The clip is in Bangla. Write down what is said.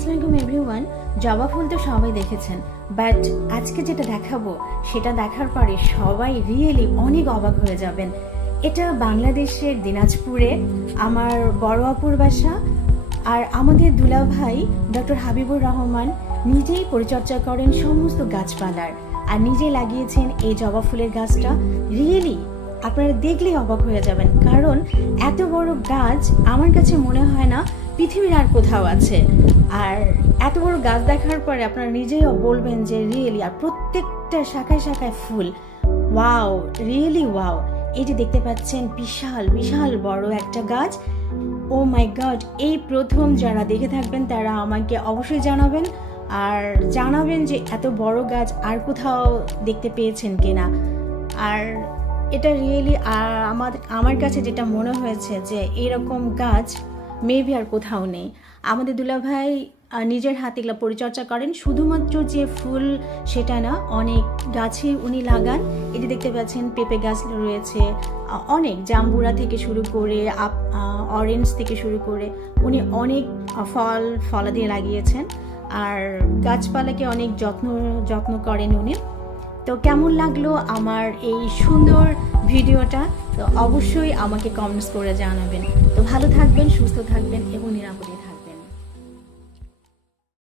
আসসালামাইকুম এভরিওয়ান জবা ফুল তো সবাই দেখেছেন। বাট আজকে যেটা দেখাবো, সেটা দেখার পরে সবাই রিয়েলি অনেক অবাক হয়ে যাবেন। এটা বাংলাদেশের দিনাজপুরে, আমার বড় অপুর বাসা, আর আমাদের দুলা ভাই ডক্টর হাবিবুর রহমান নিজেই পরিচর্যা করেন সমস্ত গাছপালার, আর নিজে লাগিয়েছেন এই জবা ফুলের গাছটা। রিয়েলি আপনারা দেখলেই অবাক হয়ে যাবেন, কারণ এত বড় গাছ আমার কাছে মনে হয় না পৃথিবীর আর কোথাও আছে। আর এত বড় গাছ দেখার পরে আপনারা নিজেই বলবেন যে, রিয়েলি? আর প্রত্যেকটা শাখায় শাখায় ফুল। Wow, really wow. যে দেখতে পাচ্ছেন, বিশাল বিশাল বড় একটা গাছ। ও মাই গড, এই প্রথম যারা দেখে থাকবেন, তারা আমাকে অবশ্যই জানাবেন। আর জানাবেন যে, এত বড় গাছ আর কোথাও দেখতে পেয়েছেন কিনা। আর এটা রিয়েলি আমার আমার কাছে যেটা মনে হয়েছে যে, এরকম গাছ মেবি আর কোথাও নেই। আমাদের দুলাভাই নিজের হাতে এগুলো পরিচর্যা করেন। শুধুমাত্র যে ফুল, সেটা না, অনেক গাছে উনি লাগান। এটি দেখতে পাচ্ছেন, পেঁপে গাছ রয়েছে অনেক। জাম্বুরা থেকে শুরু করে, আপ অরেঞ্জ থেকে শুরু করে উনি অনেক ফল ফলা দিয়ে লাগিয়েছেন। আর গাছপালাকে অনেক যত্ন যত্ন করেন উনি। তো কেমন লাগল আমার এই সুন্দর ভিডিওটা? তো অবশ্যই আমাকে কমেন্টস করে জানাবেন। তো ভালো থাকবেন, সুস্থ থাকবেন এবং নিরাপদে থাকবেন।